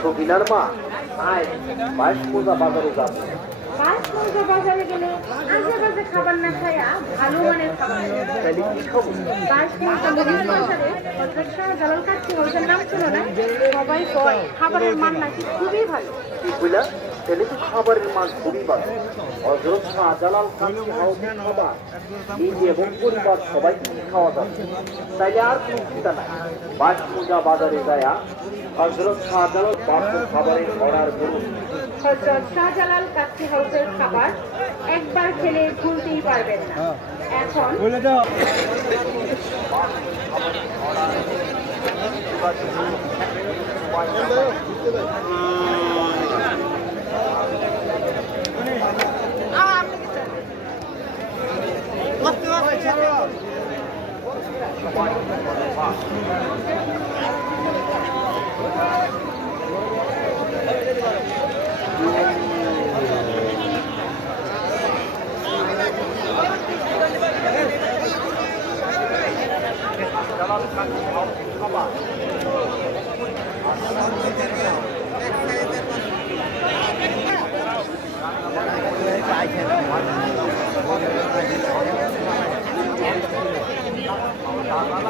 সবিনার মা আয় বাইশ মোজা বাজারে যাবে। বাইশ মৌজা বাজারে গেলে আজেবাজে খাবার না খাইয়া ভালো মানের খাবার তাহলে কি খাবো? বাইশ মৌজা মহিলা বাজারে হযরত শাহজালাল কাচ্চি হাউসের নাম শুনো না? সবাই কয় খাবারের মান নাকি খুবই ভালো। কি বুঝলা? তাহলে তো খাবারের মান খুবই ভালো। হযরত শাহজালাল কাচ্চি হাউসের খাবার নিজে এবং পরিবার সবাই খাওয়া যাবে। তাইলে আর কোনো চিন্তা নাই। বাইশ মোজা বাজারে যায়া হযরত শাহজালাল বাসর খাবারের অর্ডার করুন। হযরত শাহজালাল কাচ্চি হাউসের খাবার একবার খেলে ভুলতেই পারবেন না। এখন